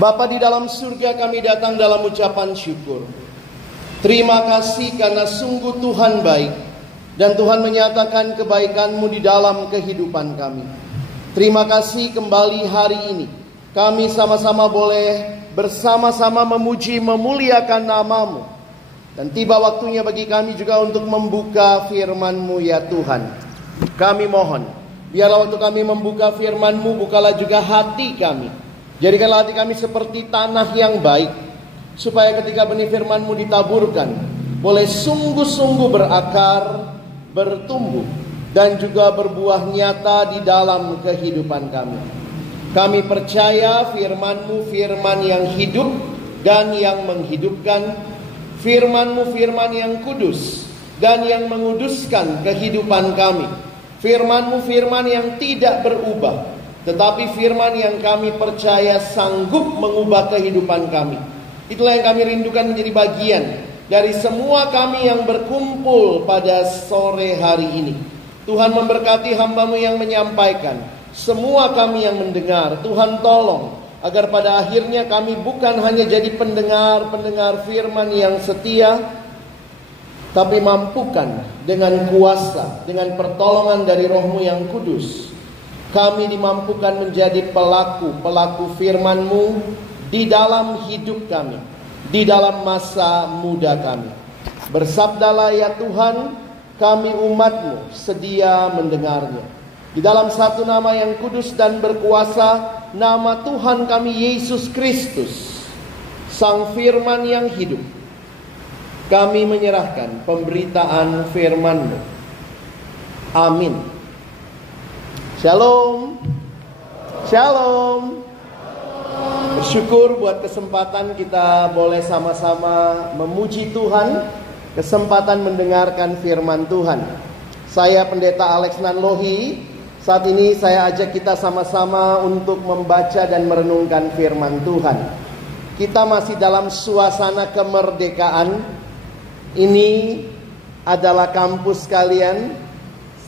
Bapa di dalam surga, kami datang dalam ucapan syukur. Terima kasih karena sungguh Tuhan baik, dan Tuhan menyatakan kebaikan-Mu di dalam kehidupan kami. Terima kasih kembali hari ini kami sama-sama boleh bersama-sama memuji memuliakan nama-Mu. Dan tiba waktunya bagi kami juga untuk membuka firman-Mu ya Tuhan. Kami mohon, biarlah waktu kami membuka firman-Mu, bukalah juga hati kami. Jadikanlah hati kami seperti tanah yang baik, supaya ketika benih firman-Mu ditaburkan, boleh sungguh-sungguh berakar, bertumbuh, dan juga berbuah nyata di dalam kehidupan kami. Kami percaya firman-Mu firman yang hidup dan yang menghidupkan. Firman-Mu firman yang kudus dan yang menguduskan kehidupan kami. Firman-Mu firman yang tidak berubah, tetapi firman yang kami percaya sanggup mengubah kehidupan kami. Itulah yang kami rindukan menjadi bagian dari semua kami yang berkumpul pada sore hari ini. Tuhan memberkati hamba-Mu yang menyampaikan, semua kami yang mendengar. Tuhan tolong agar pada akhirnya kami bukan hanya jadi pendengar-pendengar firman yang setia, tapi mampukan dengan kuasa, dengan pertolongan dari Roh-Mu yang kudus, kami dimampukan menjadi pelaku-pelaku firman-Mu di dalam hidup kami, di dalam masa muda kami. Bersabdalah ya Tuhan, kami umat-Mu sedia mendengarnya. Di dalam satu nama yang kudus dan berkuasa, nama Tuhan kami Yesus Kristus, Sang Firman yang hidup, kami menyerahkan pemberitaan firman-Mu. Amin. Shalom. Shalom. Bersyukur buat kesempatan kita boleh sama-sama memuji Tuhan, kesempatan mendengarkan firman Tuhan. Saya Pendeta Alex Nanlohi. Saat ini saya ajak kita sama-sama untuk membaca dan merenungkan firman Tuhan. Kita masih dalam suasana kemerdekaan. Ini adalah kampus kalian.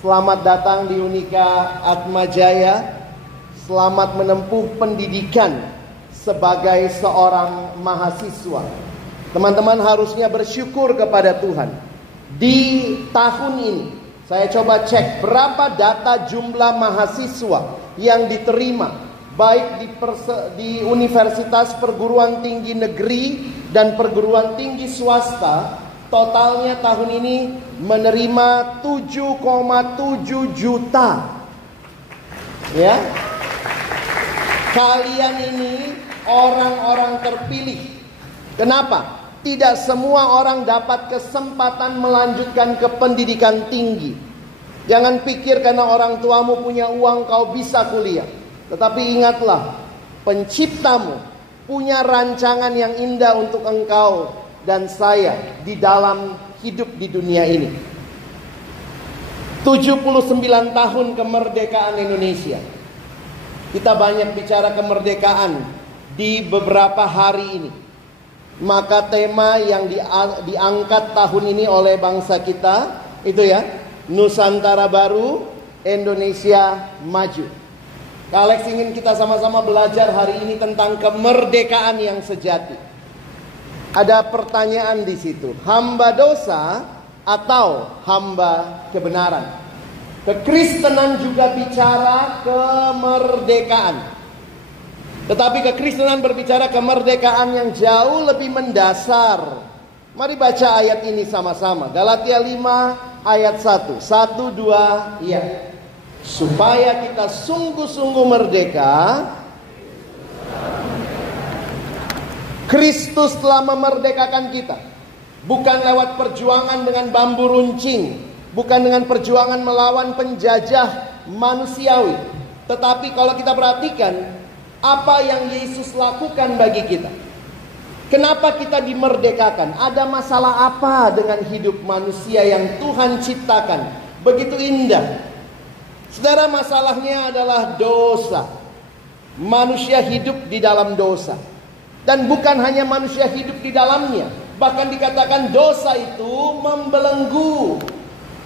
Selamat datang di Unika Atmajaya. Selamat menempuh pendidikan sebagai seorang mahasiswa. Teman-teman harusnya bersyukur kepada Tuhan. Di tahun ini saya coba cek berapa data jumlah mahasiswa yang diterima, baik di universitas perguruan tinggi negeri dan perguruan tinggi swasta. Totalnya tahun ini menerima 7,7 juta. Ya, kalian ini orang-orang terpilih. Kenapa? Tidak semua orang dapat kesempatan melanjutkan ke pendidikan tinggi. Jangan pikir karena orang tuamu punya uang kau bisa kuliah. Tetapi ingatlah, Penciptamu punya rancangan yang indah untuk engkau dan saya di dalam hidup di dunia ini. 79 tahun kemerdekaan Indonesia. Kita banyak bicara kemerdekaan di beberapa hari ini. Maka tema yang diangkat tahun ini oleh bangsa kita itu ya, Nusantara Baru, Indonesia Maju. Alex ingin kita sama-sama belajar hari ini tentang kemerdekaan yang sejati. Ada pertanyaan di situ, hamba dosa atau hamba kebenaran? Kekristenan juga bicara kemerdekaan. Tetapi kekristenan berbicara kemerdekaan yang jauh lebih mendasar. Mari baca ayat ini sama-sama. Galatia 5 ayat 1. 1, 2, ya. Supaya kita sungguh-sungguh merdeka. Kristus telah memerdekakan kita. Bukan lewat perjuangan dengan bambu runcing. Bukan dengan perjuangan melawan penjajah manusiawi. Tetapi kalau kita perhatikan apa yang Yesus lakukan bagi kita. Kenapa kita dimerdekakan? Ada masalah apa dengan hidup manusia yang Tuhan ciptakan? Begitu indah. Saudara, masalahnya adalah dosa. Manusia hidup di dalam dosa. Dan bukan hanya manusia hidup di dalamnya. Bahkan dikatakan dosa itu membelenggu.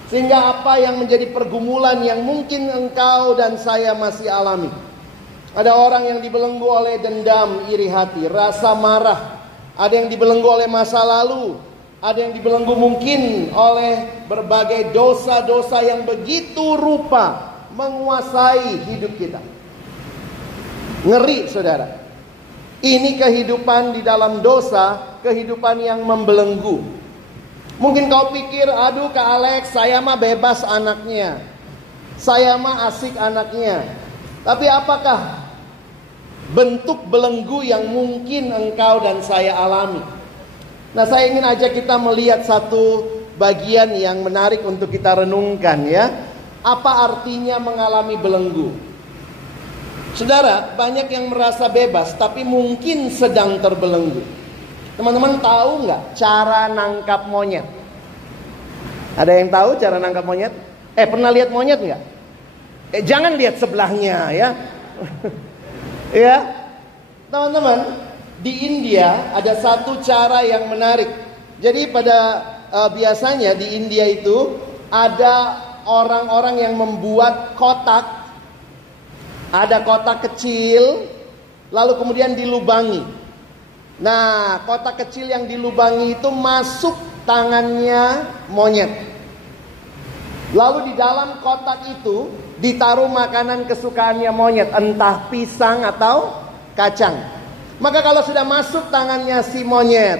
Sehingga apa yang menjadi pergumulan yang mungkin engkau dan saya masih alami Ada orang yang dibelenggu oleh dendam, iri hati, rasa marah. Ada yang dibelenggu oleh masa lalu. Ada yang dibelenggu mungkin oleh berbagai dosa-dosa yang begitu rupa menguasai hidup kita. Ngeri, saudara. Ini kehidupan di dalam dosa, kehidupan yang membelenggu. Mungkin kau pikir, aduh Kak Alex, saya mah bebas anaknya. Saya mah asik anaknya. Tapi apakah bentuk belenggu yang mungkin engkau dan saya alami? Nah, saya ingin ajak kita melihat satu bagian yang menarik untuk kita renungkan ya. Apa artinya mengalami belenggu? Saudara, banyak yang merasa bebas tapi mungkin sedang terbelenggu. Teman-teman tahu nggak cara nangkap monyet? Ada yang tahu cara nangkap monyet? Pernah lihat monyet nggak? Jangan lihat sebelahnya ya. Ya, teman-teman, di India ada satu cara yang menarik. Jadi biasanya di India itu ada orang-orang yang membuat kotak. Ada kotak kecil, lalu kemudian dilubangi. Nah, kotak kecil yang dilubangi itu masuk tangannya monyet. Lalu di dalam kotak itu ditaruh makanan kesukaannya monyet, entah pisang atau kacang. Maka kalau sudah masuk tangannya si monyet,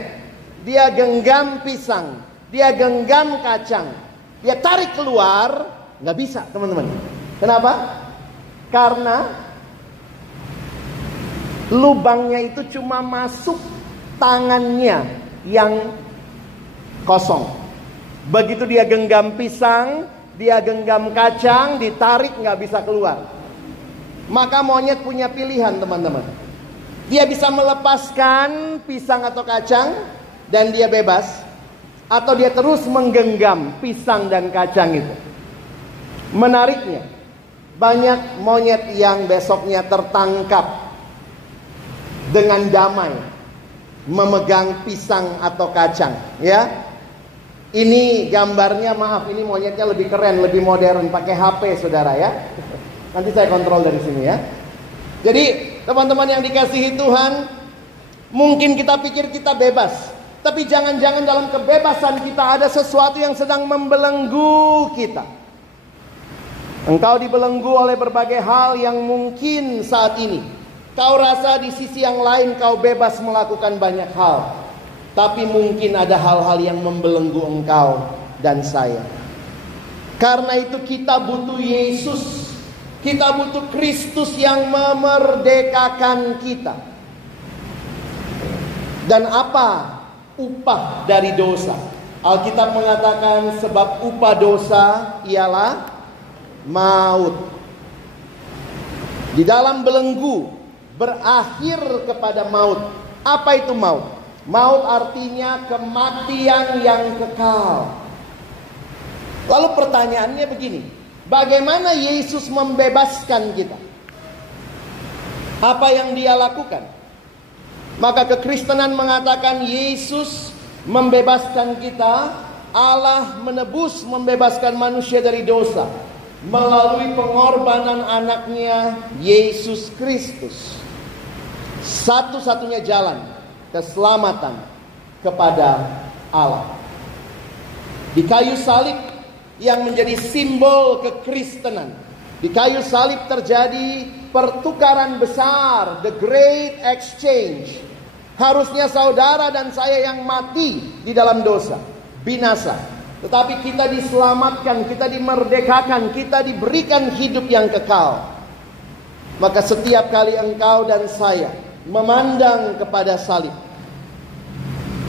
dia genggam pisang, dia genggam kacang, dia tarik keluar, nggak bisa, teman-teman. Kenapa? Karena lubangnya itu cuma masuk tangannya yang kosong. Begitu dia genggam pisang, dia genggam kacang, ditarik nggak bisa keluar. Maka monyet punya pilihan, teman-teman. Dia bisa melepaskan pisang atau kacang dan dia bebas, atau dia terus menggenggam pisang dan kacang itu. Menariknya, banyak monyet yang besoknya tertangkap dengan damai memegang pisang atau kacang ya. Ini gambarnya, maaf, ini monyetnya lebih keren, lebih modern, pakai HP saudara ya. Nanti saya kontrol dari sini ya. Jadi teman-teman yang dikasihi Tuhan, mungkin kita pikir kita bebas, tapi jangan-jangan dalam kebebasan kita ada sesuatu yang sedang membelenggu kita. Engkau dibelenggu oleh berbagai hal yang mungkin saat ini kau rasa di sisi yang lain kau bebas melakukan banyak hal. Tapi mungkin ada hal-hal yang membelenggu engkau dan saya. Karena itu kita butuh Yesus. Kita butuh Kristus yang memerdekakan kita. Dan apa upah dari dosa? Alkitab mengatakan sebab upah dosa ialah maut. Di dalam belenggu berakhir kepada maut. Apa itu maut? Maut artinya kematian yang kekal. Lalu pertanyaannya begini, bagaimana Yesus membebaskan kita? Apa yang dia lakukan? Maka kekristenan mengatakan Yesus membebaskan kita. Allah menebus, membebaskan manusia dari dosa melalui pengorbanan anaknya Yesus Kristus. Satu-satunya jalan keselamatan kepada Allah. Di kayu salib yang menjadi simbol kekristenan. Di kayu salib terjadi pertukaran besar, the great exchange. Harusnya saudara dan saya yang mati di dalam dosa, binasa. Tetapi kita diselamatkan, kita dimerdekakan, kita diberikan hidup yang kekal. Maka setiap kali engkau dan saya memandang kepada salib,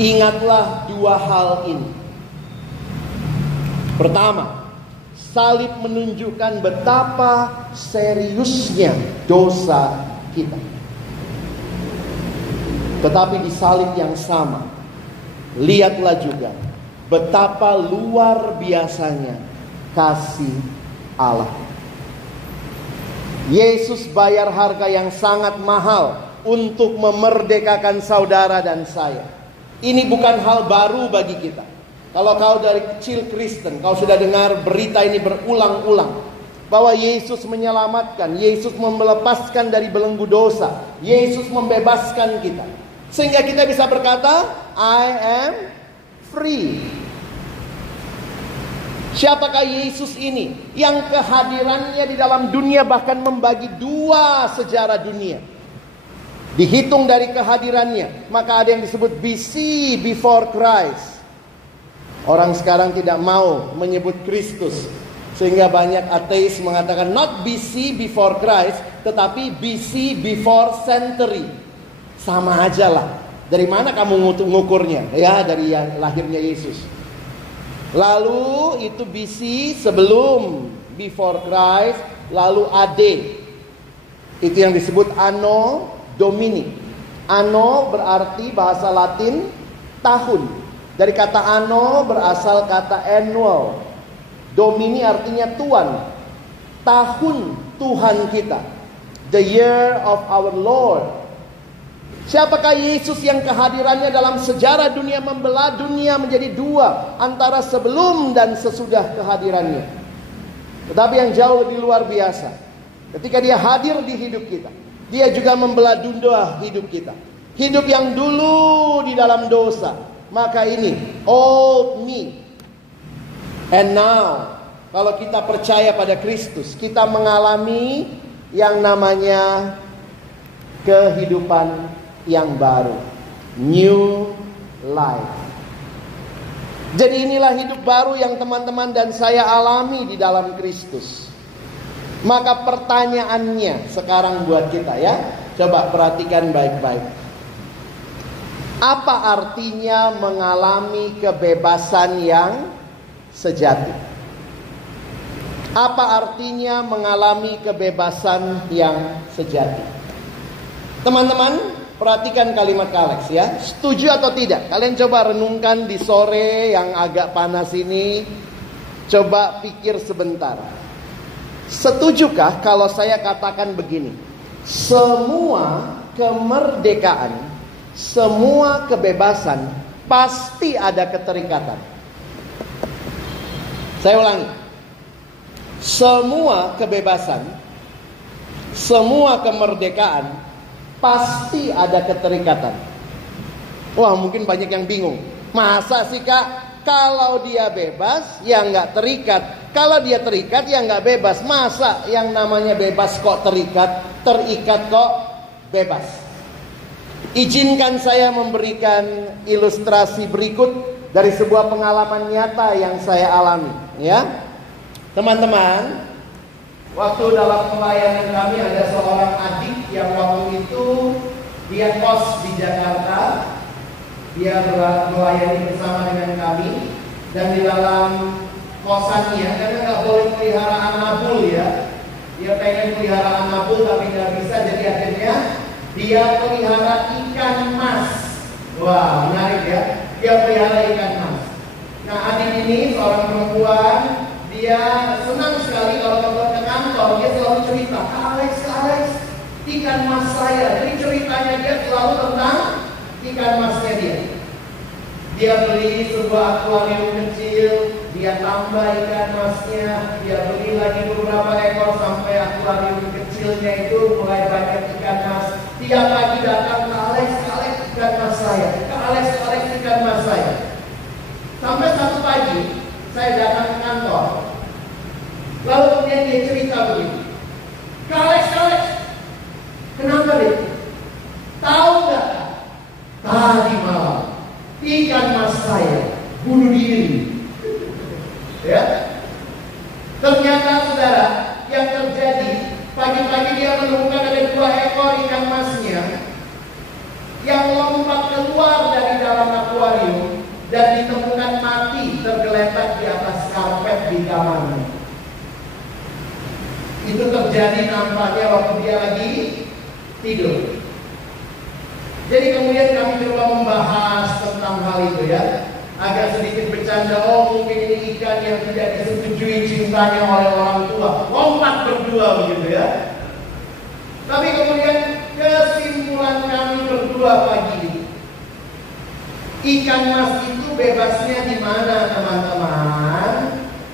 ingatlah dua hal ini. Pertama, salib menunjukkan betapa seriusnya dosa kita. Tetapi di salib yang sama, lihatlah juga betapa luar biasanya kasih Allah. Yesus bayar harga yang sangat mahal untuk memerdekakan saudara dan saya. Ini bukan hal baru bagi kita. Kalau kau dari kecil Kristen, kau sudah dengar berita ini berulang-ulang. bahwa Yesus menyelamatkan, Yesus melepaskan dari belenggu dosa, Yesus membebaskan kita. Sehingga kita bisa berkata, I am free. Siapakah Yesus ini? Yang kehadirannya di dalam dunia bahkan membagi dua sejarah dunia. Dihitung dari kehadirannya, maka ada yang disebut BC, before Christ. Orang sekarang tidak mau menyebut Kristus, sehingga banyak ateis mengatakan not BC before Christ, tetapi BC before century. Sama aja lah. Dari mana kamu ngukurnya? Ya, dari lahirnya Yesus. Lalu itu BC sebelum before Christ, lalu AD. Itu yang disebut Anno Domini. Anno berarti bahasa Latin tahun. Dari kata anno berasal kata annual. Domini artinya Tuhan. Tahun Tuhan kita. The year of our Lord. Siapakah Yesus yang kehadirannya dalam sejarah dunia membelah dunia menjadi dua, antara sebelum dan sesudah kehadirannya. Tetapi yang jauh lebih luar biasa, ketika dia hadir di hidup kita, dia juga membelah dunia hidup kita. Hidup yang dulu di dalam dosa. Maka ini old me. And now, kalau kita percaya pada Kristus, kita mengalami yang namanya kehidupan yang baru, new life. Jadi inilah hidup baru yang teman-teman dan saya alami di dalam Kristus. Maka pertanyaannya sekarang buat kita ya, coba perhatikan baik-baik. Apa artinya mengalami kebebasan yang sejati? Apa artinya mengalami kebebasan yang sejati? Teman-teman, perhatikan kalimat Alex ya. Setuju atau tidak? Kalian coba renungkan di sore yang agak panas ini. Coba pikir sebentar. Setujukah kalau saya katakan begini? Semua kemerdekaan, semua kebebasan pasti ada keterikatan. Saya ulangi. Semua kebebasan, semua kemerdekaan pasti ada keterikatan. Wah, mungkin banyak yang bingung. Masa sih Kak? Kalau dia bebas, ya nggak terikat. Kalau dia terikat, ya nggak bebas. Masa yang namanya bebas kok terikat? Terikat kok bebas? Izinkan saya memberikan ilustrasi berikut dari sebuah pengalaman nyata yang saya alami. Ya, teman-teman. Waktu dalam pelayanan kami ada seorang adik yang waktu itu dia kos di Jakarta. Dia melayani bersama dengan kami. Dan di dalam kosannya, karena nggak boleh pelihara anabul ya, dia pengen pelihara anabul tapi nggak bisa. Jadi akhirnya dia pelihara ikan mas. Wah, menarik ya. Dia pelihara ikan mas. Nah, adik ini seorang perempuan. Dia senang sekali kalau ke kantor, dia selalu cerita, Alex, ikan mas saya. Jadi ceritanya dia selalu tentang ikan masnya dia. Dia beli sebuah akuarium kecil, dia tambah ikan masnya, dia beli lagi beberapa ekor sampai akuarium kecilnya itu mulai banyak ikan mas. Tiap pagi datang, Alex, ikan mas saya. Alex, ikan mas saya. Sampai satu pagi, saya datang ke kantor. Lalu kemudian dia cerita begini. Alex, kenapa deh? Tahu nggak? Tadi malam ikan mas saya bunuh diri. Ya. Ternyata saudara, yang terjadi pagi-pagi dia menemukan ada 2 ekor ikan masnya yang lompat keluar dari dalam akuarium dan ditemukan mati tergeletak di atas karpet di kamarnya. Itu terjadi nampaknya waktu dia lagi tidur. Jadi kemudian kami coba membahas tentang hal itu ya. Agak sedikit bercanda, mungkin ini ikan yang tidak disetujui cintanya oleh orang tua. Lompat berdua begitu ya. Tapi kemudian kesimpulan kami berdua pagi ini, ikan mas itu bebasnya di mana teman-teman?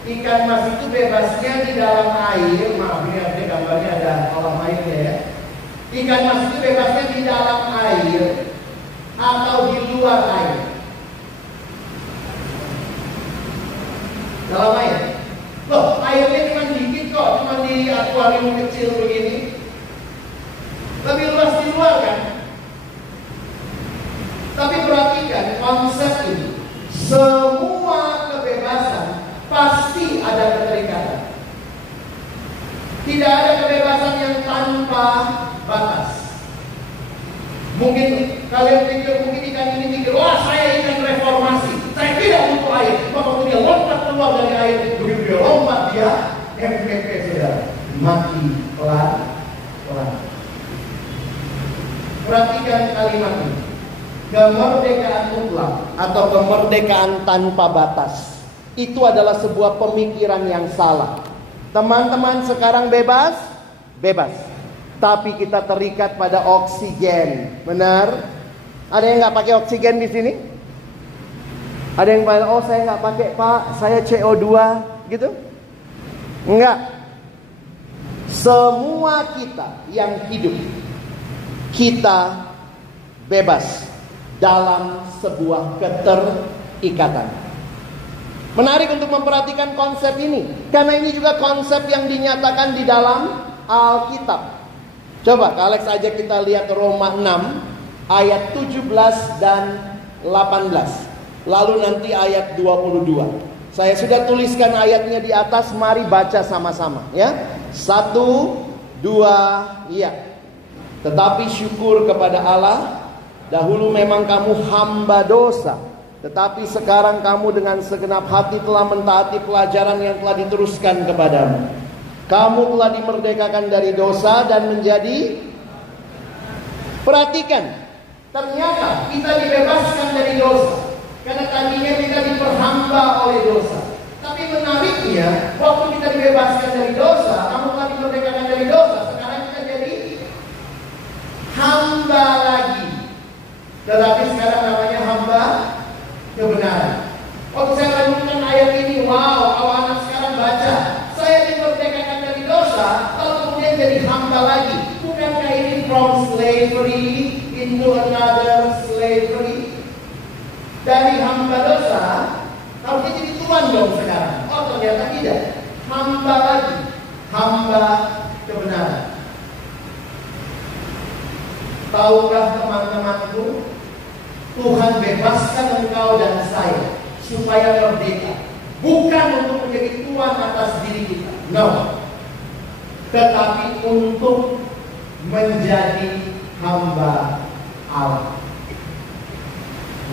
Ikan mas itu bebasnya di dalam air. Maaf, ini ada gambarnya, ada kolam airnya ya. Ikan mas itu bebasnya di dalam air atau di luar air. Dalam air. Loh, airnya cuma dikit kok, cuma di akuarium kecil begini. Lebih luas di luar kan? Tapi perhatikan konsep ini. Semua kebebasan pasti ada keterikatan. Tidak ada kebebasan yang tanpa batas. Mungkin kalian pikir, mungkin ikan ini pikir, wah saya ikan reformasi, saya tidak butuh air. Maka waktu dia lompat keluar dari air, begitu dia lompat dia MVP saudara, mati pelan. Perhatikan kalimat ini. Kemerdekaan mutlak atau kemerdekaan tanpa batas itu adalah sebuah pemikiran yang salah. Teman-teman sekarang bebas, tapi kita terikat pada oksigen, benar? Ada yang nggak pakai oksigen di sini? Ada yang bilang, oh saya nggak pakai pak, saya CO2, gitu? Enggak. Semua kita yang hidup, kita bebas dalam sebuah keterikatan. Menarik untuk memperhatikan konsep ini, karena ini juga konsep yang dinyatakan di dalam Alkitab. Coba Kak Alex ajak kita lihat Roma 6 ayat 17 dan 18. Lalu nanti ayat 22. Saya sudah tuliskan ayatnya di atas, mari baca sama-sama ya. 1, 2, iya. Tetapi syukur kepada Allah, dahulu memang kamu hamba dosa, tetapi sekarang kamu dengan segenap hati telah mentaati pelajaran yang telah diteruskan kepadamu. Kamu telah dimerdekakan dari dosa dan menjadi, perhatikan, ternyata kita dibebaskan dari dosa. Karena tadinya kita diperhamba oleh dosa. Tapi menariknya, waktu kita dibebaskan dari dosa, kamu telah dimerdekakan dari dosa, sekarang kita jadi hamba lagi. Tetapi sekarang namanya hamba kebenaran. Waktu saya lanjutkan ayat ini, wow, kalau anak sekarang baca, saya dimerdekakan dari dosa, lalu kemudian jadi hamba lagi. Bukankah ini from slavery into another slavery? Dari hamba dosa, harusnya jadi tuan dong sekarang. Oh ternyata tidak. Hamba lagi, hamba kebenaran. Tahukah teman-temanku, Tuhan bebaskan engkau dan saya supaya merdeka, bukan untuk menjadi tuan atas diri kita, no, tetapi untuk menjadi hamba Allah.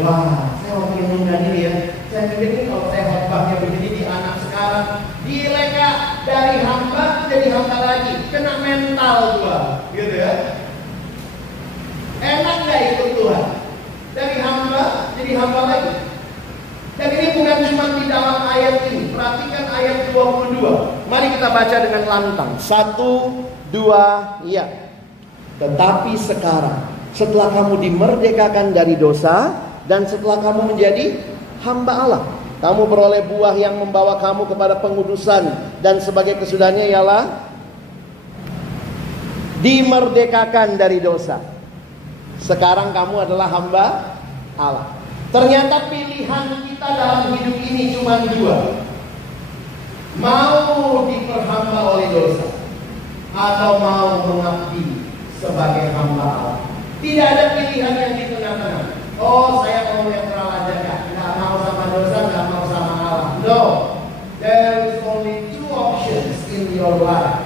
Wah, saya waktu mendengar ini ya, saya pikir ini kalau saya khotbahnya begini di anak sekarang, gila Kak, dari hamba jadi hamba lagi, kena mental gua, gitu ya. Enak gak ikut Tuhan? Dari hamba jadi hamba lagi. Dan ini bukan cuma di dalam ayat ini. Perhatikan ayat 22. Mari kita baca dengan lantang. 1, 2, iya. Tetapi sekarang, setelah kamu dimerdekakan dari dosa, dan setelah kamu menjadi hamba Allah, kamu beroleh buah yang membawa kamu kepada pengudusan, dan sebagai kesudahannya ialah dimerdekakan dari dosa. Sekarang kamu adalah hamba Allah. Ternyata pilihan kita dalam hidup ini cuma 2. Mau diperhamba oleh dosa, atau mau mengabdi sebagai hamba Allah. Tidak ada pilihan yang di tengah-tengah. Oh saya mau netral aja Kak, nggak mau sama dosa, nggak mau sama Allah. No, there is only 2 options in your life.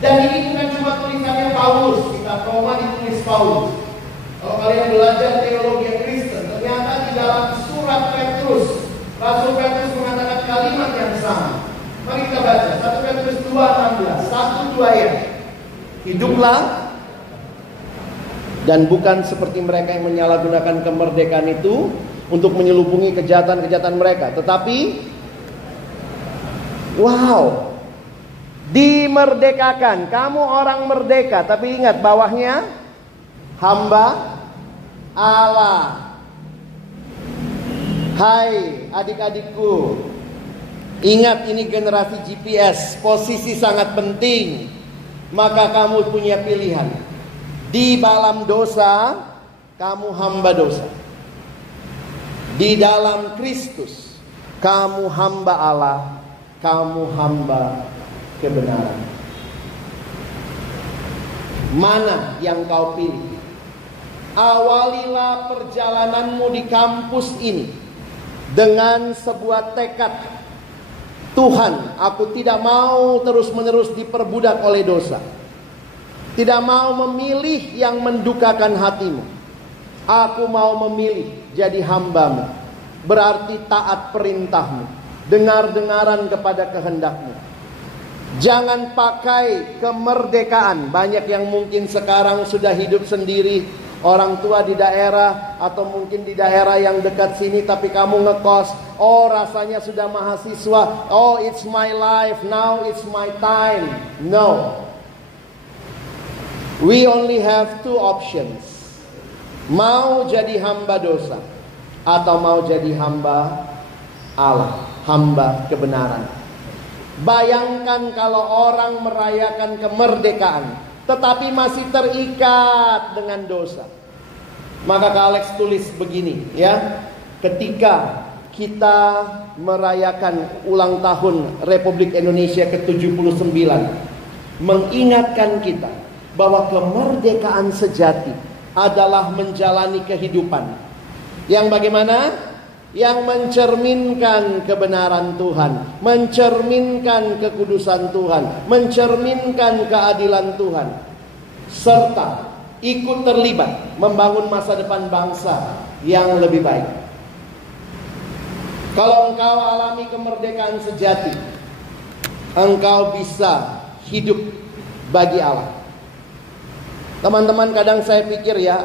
Dan ini bukan cuma tulisannya Paulus. Kitab Roma ditulis Paulus. Kalau kalian belajar teologi Kristen, ternyata di dalam surat Petrus, Rasul Petrus mengatakan kalimat yang sama. Mari kita baca 1 Petrus 2:16, 1-2 ya. Hiduplah dan bukan seperti mereka yang menyalahgunakan kemerdekaan itu untuk menyelubungi kejahatan-kejahatan mereka, tetapi wow, dimerdekakan. Kamu orang merdeka, tapi ingat bawahnya hamba Allah. Hai adik-adikku, Ingat, ini generasi GPS, posisi sangat penting. Maka kamu punya pilihan. Di dalam dosa, kamu hamba dosa. Di dalam Kristus, kamu hamba Allah, kamu hamba kebenaran. Mana yang kau pilih? Awalilah perjalananmu di kampus ini dengan sebuah tekad. Tuhan, aku tidak mau terus-menerus diperbudak oleh dosa. Tidak mau memilih yang mendukakan hatimu. Aku mau memilih jadi hamba-Mu. Berarti taat perintah-Mu. Dengar-dengaran kepada kehendak-Mu. Jangan pakai kemerdekaan. Banyak yang mungkin sekarang sudah hidup sendiri. Orang tua di daerah atau mungkin di daerah yang dekat sini, tapi kamu ngekos. Oh, rasanya sudah mahasiswa. Oh, it's my life, now it's my time. No. We only have two options. Mau jadi hamba dosa atau mau jadi hamba Allah, hamba kebenaran. Bayangkan kalau orang merayakan kemerdekaan tetapi masih terikat dengan dosa. Maka Kak Alex tulis begini ya. Ketika kita merayakan ulang tahun Republik Indonesia ke-79, mengingatkan kita bahwa kemerdekaan sejati adalah menjalani kehidupan yang bagaimana? Yang mencerminkan kebenaran Tuhan, mencerminkan kekudusan Tuhan, mencerminkan keadilan Tuhan, serta ikut terlibat membangun masa depan bangsa yang lebih baik. Kalau engkau alami kemerdekaan sejati, engkau bisa hidup bagi Allah. Teman-teman, kadang saya pikir ya,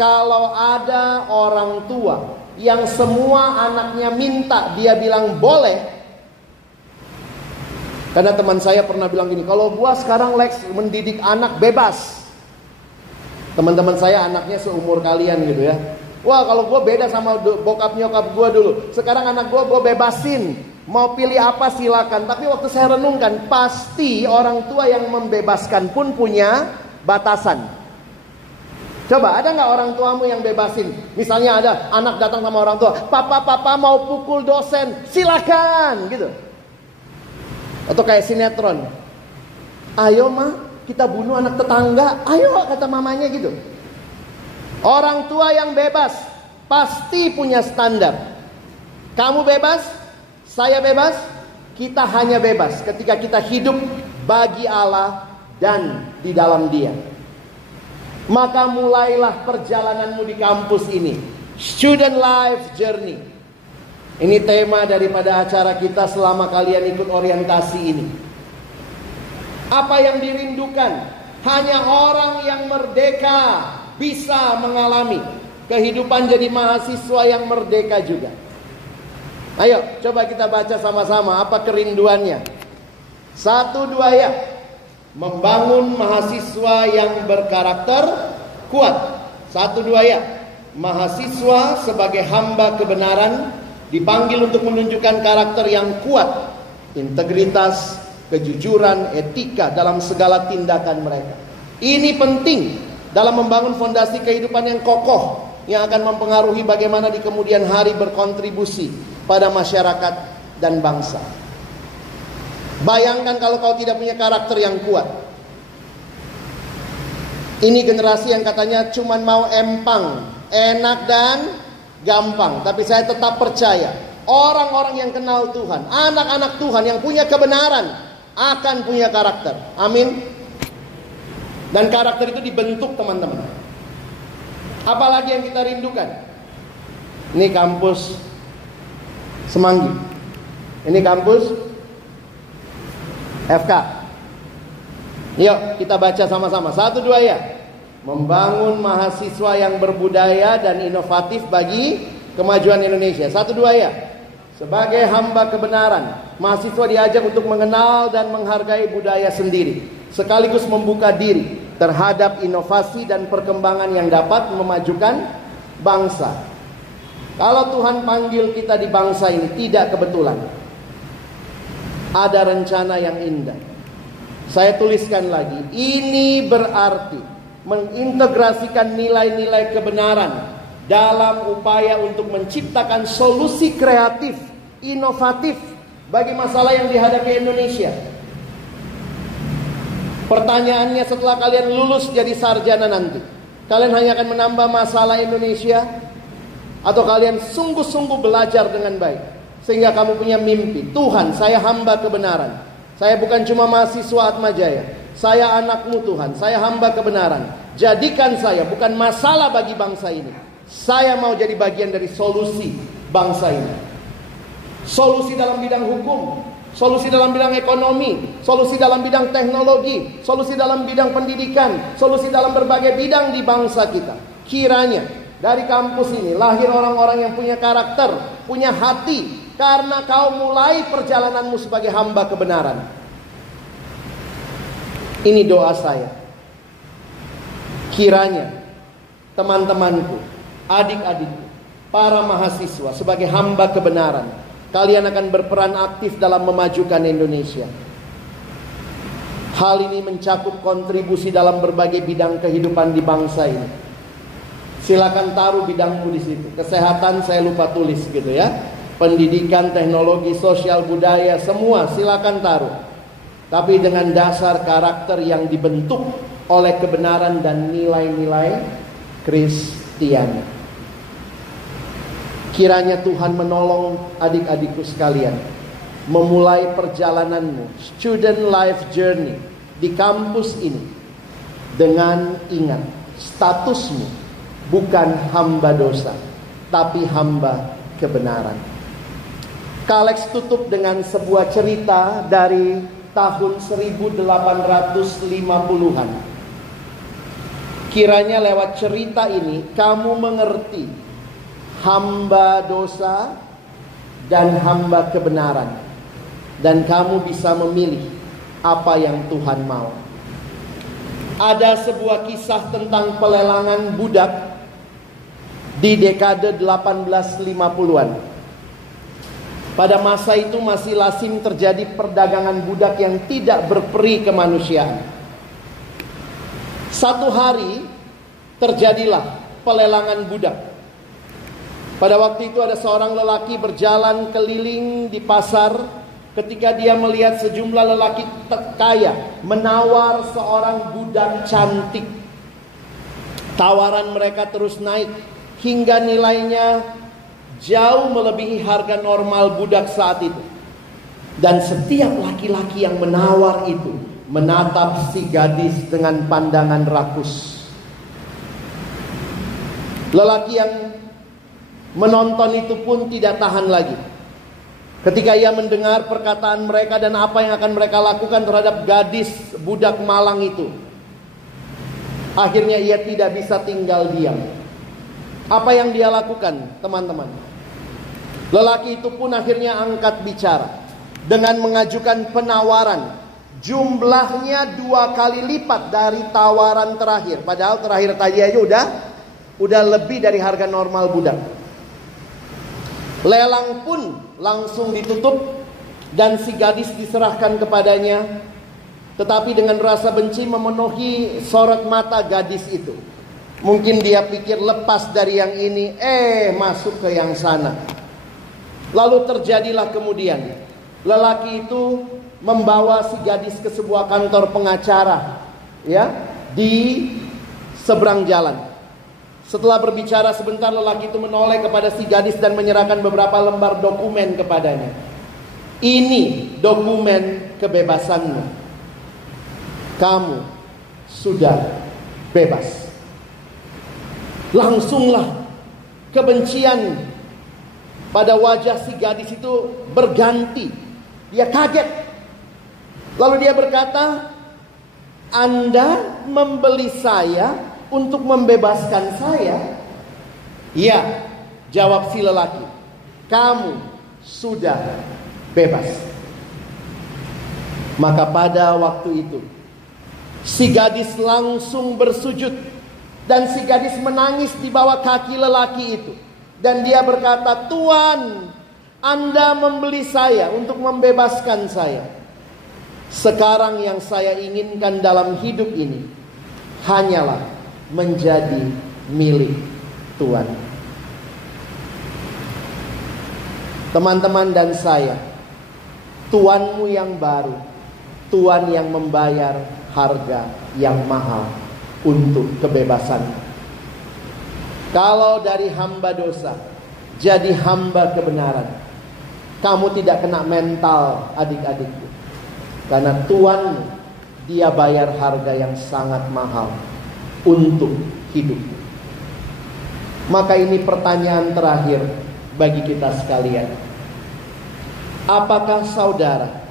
kalau ada orang tua yang semua anaknya minta, dia bilang boleh. Karena teman saya pernah bilang gini, kalau gua sekarang Lex mendidik anak bebas. Teman-teman saya anaknya seumur kalian gitu ya. Wah, kalau gua beda sama bokap nyokap gua dulu. Sekarang anak gua bebasin. Mau pilih apa silakan. Tapi waktu saya renungkan, pasti orang tua yang membebaskan pun punya batasan. Coba, ada gak orang tuamu yang bebasin? Misalnya ada anak datang sama orang tua, Papa mau pukul dosen, silakan gitu. Atau kayak sinetron, ayo ma, kita bunuh anak tetangga, ayo kata mamanya gitu. Orang tua yang bebas pasti punya standar. Kamu bebas, saya bebas, kita hanya bebas ketika kita hidup bagi Allah dan di dalam Dia. Maka mulailah perjalananmu di kampus ini. Student Life Journey. Ini tema daripada acara kita selama kalian ikut orientasi ini. Apa yang dirindukan? Hanya orang yang merdeka bisa mengalami kehidupan jadi mahasiswa yang merdeka juga. Ayo, coba kita baca sama-sama apa kerinduannya. 1, 2 ya. Membangun mahasiswa yang berkarakter kuat. 1, 2 ya. Mahasiswa sebagai hamba kebenaran dipanggil untuk menunjukkan karakter yang kuat, integritas, kejujuran, etika dalam segala tindakan mereka. Ini penting dalam membangun fondasi kehidupan yang kokoh, yang akan mempengaruhi bagaimana di kemudian hari berkontribusi pada masyarakat dan bangsa. Bayangkan kalau kau tidak punya karakter yang kuat. Ini generasi yang katanya cuman mau empang, enak dan gampang. Tapi saya tetap percaya orang-orang yang kenal Tuhan, anak-anak Tuhan yang punya kebenaran akan punya karakter. Amin. Dan karakter itu dibentuk teman-teman. Apalagi yang kita rindukan? Ini kampus Semanggi. Ini kampus FK. Yuk kita baca sama-sama. 1, 2 ya. Membangun mahasiswa yang berbudaya dan inovatif bagi kemajuan Indonesia. 1, 2 ya. Sebagai hamba kebenaran, mahasiswa diajak untuk mengenal dan menghargai budaya sendiri, sekaligus membuka diri terhadap inovasi dan perkembangan yang dapat memajukan bangsa. Kalau Tuhan panggil kita di bangsa ini tidak kebetulan. Ada rencana yang indah. Saya tuliskan lagi, ini berarti mengintegrasikan nilai-nilai kebenaran dalam upaya untuk menciptakan solusi kreatif, inovatif bagi masalah yang dihadapi Indonesia. Pertanyaannya, setelah kalian lulus jadi sarjana nanti, kalian hanya akan menambah masalah Indonesia, atau kalian sungguh-sungguh belajar dengan baik sehingga kamu punya mimpi, Tuhan, saya hamba kebenaran. Saya bukan cuma mahasiswa Atmajaya, saya anakmu Tuhan, saya hamba kebenaran. Jadikan saya bukan masalah bagi bangsa ini. Saya mau jadi bagian dari solusi bangsa ini. Solusi dalam bidang hukum, solusi dalam bidang ekonomi, solusi dalam bidang teknologi, solusi dalam bidang pendidikan, solusi dalam berbagai bidang di bangsa kita. Kiranya dari kampus ini lahir orang-orang yang punya karakter, punya hati, karena kau mulai perjalananmu sebagai hamba kebenaran. Ini doa saya. Kiranya teman-temanku, adik-adikku, para mahasiswa sebagai hamba kebenaran, kalian akan berperan aktif dalam memajukan Indonesia. Hal ini mencakup kontribusi dalam berbagai bidang kehidupan di bangsa ini. Silakan taruh bidangmu di situ. Kesehatan saya lupa tulis gitu ya. Pendidikan, teknologi, sosial, budaya, semua silakan taruh. Tapi dengan dasar karakter yang dibentuk oleh kebenaran dan nilai-nilai Kristiani. Kiranya Tuhan menolong adik-adikku sekalian memulai perjalananmu, student life journey di kampus ini dengan ingat statusmu bukan hamba dosa, tapi hamba kebenaran. Kalex tutup dengan sebuah cerita dari tahun 1850-an. Kiranya lewat cerita ini kamu mengerti hamba dosa dan hamba kebenaran, dan kamu bisa memilih apa yang Tuhan mau. Ada sebuah kisah tentang pelelangan budak di dekade 1850-an. Pada masa itu masih lazim terjadi perdagangan budak yang tidak berperi kemanusiaan. Satu hari terjadilah pelelangan budak. Pada waktu itu ada seorang lelaki berjalan keliling di pasar ketika dia melihat sejumlah lelaki kaya menawar seorang budak cantik. Tawaran mereka terus naik hingga nilainya jauh melebihi harga normal budak saat itu. Dan setiap laki-laki yang menawar itu menatap si gadis dengan pandangan rakus. Lelaki yang menonton itu pun tidak tahan lagi ketika ia mendengar perkataan mereka dan apa yang akan mereka lakukan terhadap gadis budak malang itu. Akhirnya ia tidak bisa tinggal diam. Apa yang dia lakukan, teman-teman? Lelaki itu pun akhirnya angkat bicara dengan mengajukan penawaran. Jumlahnya 2 kali lipat dari tawaran terakhir. Padahal terakhir tadi aja udah lebih dari harga normal budak. Lelang pun langsung ditutup dan si gadis diserahkan kepadanya. Tetapi dengan rasa benci memenuhi sorot mata gadis itu. Mungkin dia pikir lepas dari yang ini, masuk ke yang sana. Lalu terjadilah kemudian lelaki itu membawa si gadis ke sebuah kantor pengacara, ya, di seberang jalan. Setelah berbicara sebentar, lelaki itu menoleh kepada si gadis dan menyerahkan beberapa lembar dokumen kepadanya. Ini dokumen kebebasanmu. Kamu sudah bebas. Langsunglah kebencian pada wajah si gadis itu berganti. Dia kaget. Lalu dia berkata, Anda membeli saya untuk membebaskan saya? Ya, jawab si lelaki. Kamu sudah bebas. Maka pada waktu itu si gadis langsung bersujud. Dan si gadis menangis di bawah kaki lelaki itu. Dan dia berkata, Tuan, Anda membeli saya untuk membebaskan saya. Sekarang yang saya inginkan dalam hidup ini hanyalah menjadi milik Tuhan. Teman-teman dan saya, Tuanmu yang baru, Tuhan yang membayar harga yang mahal untuk kebebasan. Kalau dari hamba dosa jadi hamba kebenaran, kamu tidak kena mental, adik-adikku. Karena Tuhan, Dia bayar harga yang sangat mahal untuk hidup. Maka ini pertanyaan terakhir bagi kita sekalian. Apakah saudara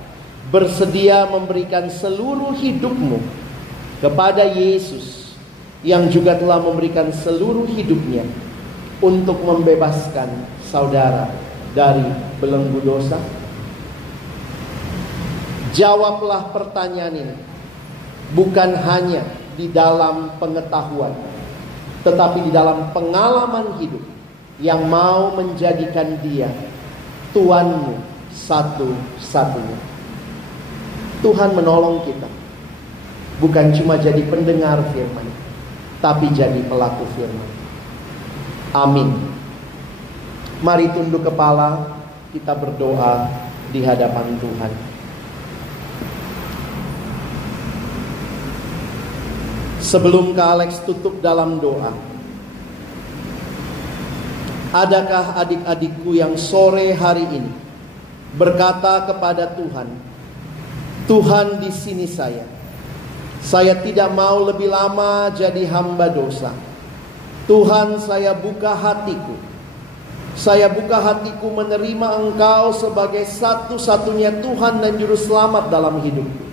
bersedia memberikan seluruh hidupmu kepada Yesus yang juga telah memberikan seluruh hidupnya untuk membebaskan saudara dari belenggu dosa? Jawablah pertanyaan ini bukan hanya di dalam pengetahuan, tetapi di dalam pengalaman hidup yang mau menjadikan Dia Tuhanmu satu-satunya. Tuhan menolong kita bukan cuma jadi pendengar firman, tapi jadi pelaku firman. Amin. Mari tunduk kepala, kita berdoa di hadapan Tuhan. Sebelum Kak Alex tutup dalam doa, adakah adik-adikku yang sore hari ini berkata kepada Tuhan, Tuhan, di sini saya tidak mau lebih lama jadi hamba dosa. Tuhan, saya buka hatiku. Saya buka hatiku menerima Engkau sebagai satu-satunya Tuhan dan Juru Selamat dalam hidupku.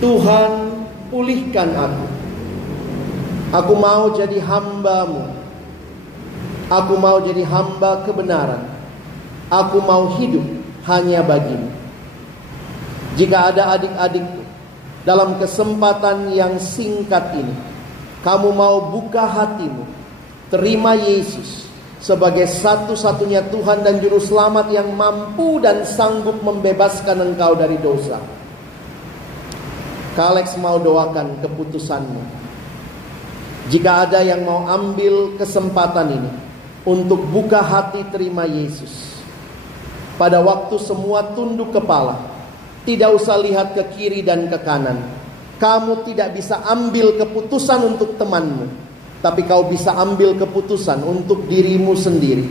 Tuhan, pulihkan aku. Aku mau jadi hamba-Mu. Aku mau jadi hamba kebenaran. Aku mau hidup hanya bagi-Mu. Jika ada adik-adikku dalam kesempatan yang singkat ini, kamu mau buka hatimu, terima Yesus sebagai satu-satunya Tuhan dan Juru Selamat yang mampu dan sanggup membebaskan engkau dari dosa. Kak Alex mau doakan keputusanmu. Jika ada yang mau ambil kesempatan ini untuk buka hati terima Yesus, pada waktu semua tunduk kepala, tidak usah lihat ke kiri dan ke kanan. Kamu tidak bisa ambil keputusan untuk temanmu, tapi kau bisa ambil keputusan untuk dirimu sendiri.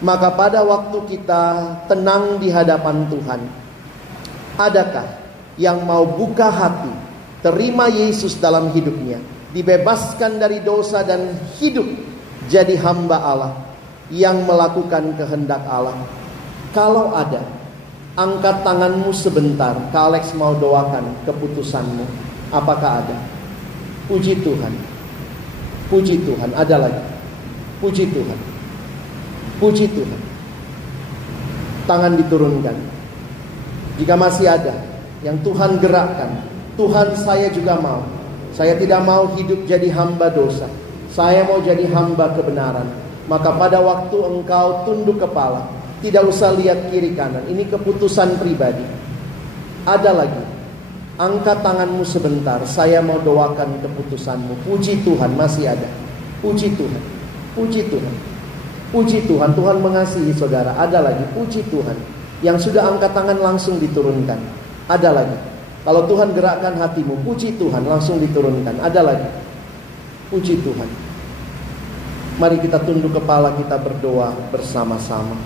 Maka pada waktu kita tenang di hadapan Tuhan, adakah yang mau buka hati, terima Yesus dalam hidupnya, dibebaskan dari dosa dan hidup jadi hamba Allah yang melakukan kehendak Allah? Kalau ada, angkat tanganmu sebentar. Kak Alex mau doakan keputusanmu. Apakah ada? Puji Tuhan. Puji Tuhan. Ada lagi? Puji Tuhan. Puji Tuhan. Tangan diturunkan. Jika masih ada yang Tuhan gerakkan, Tuhan, saya juga mau. Saya tidak mau hidup jadi hamba dosa. Saya mau jadi hamba kebenaran. Maka pada waktu engkau tunduk kepala, tidak usah lihat kiri kanan. Ini keputusan pribadi. Ada lagi? Angkat tanganmu sebentar. Saya mau doakan keputusanmu. Puji Tuhan, masih ada. Puji Tuhan. Puji Tuhan. Puji Tuhan. Tuhan mengasihi saudara. Ada lagi? Puji Tuhan. Yang sudah angkat tangan langsung diturunkan. Ada lagi? Kalau Tuhan gerakkan hatimu, puji Tuhan, langsung diturunkan. Ada lagi? Puji Tuhan. Mari kita tunduk kepala, kita berdoa bersama-sama.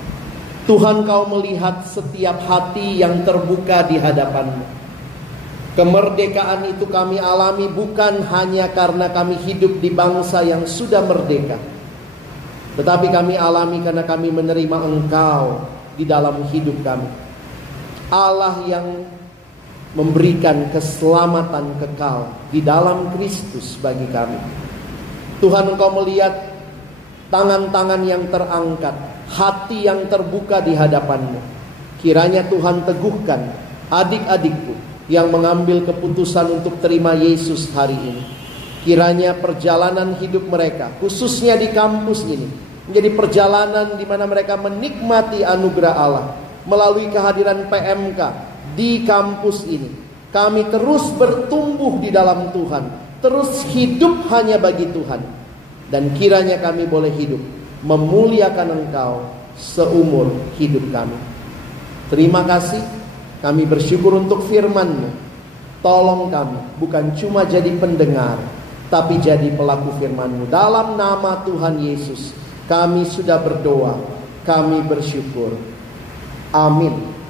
Tuhan, Kau melihat setiap hati yang terbuka di hadapan-Mu. Kemerdekaan itu kami alami bukan hanya karena kami hidup di bangsa yang sudah merdeka, tetapi kami alami karena kami menerima Engkau di dalam hidup kami. Allah yang memberikan keselamatan kekal di dalam Kristus bagi kami. Tuhan, Engkau melihat tangan-tangan yang terangkat, hati yang terbuka di hadapan-Mu. Kiranya Tuhan teguhkan adik-adikku yang mengambil keputusan untuk terima Yesus hari ini. Kiranya perjalanan hidup mereka, khususnya di kampus ini, menjadi perjalanan di mana mereka menikmati anugerah Allah melalui kehadiran PMK di kampus ini. Kami terus bertumbuh di dalam Tuhan, terus hidup hanya bagi Tuhan, dan kiranya kami boleh hidup memuliakan Engkau seumur hidup kami. Terima kasih, kami bersyukur untuk firman-Mu. Tolong kami bukan cuma jadi pendengar, tapi jadi pelaku firman-Mu. Dalam nama Tuhan Yesus kami sudah berdoa, kami bersyukur. Amin.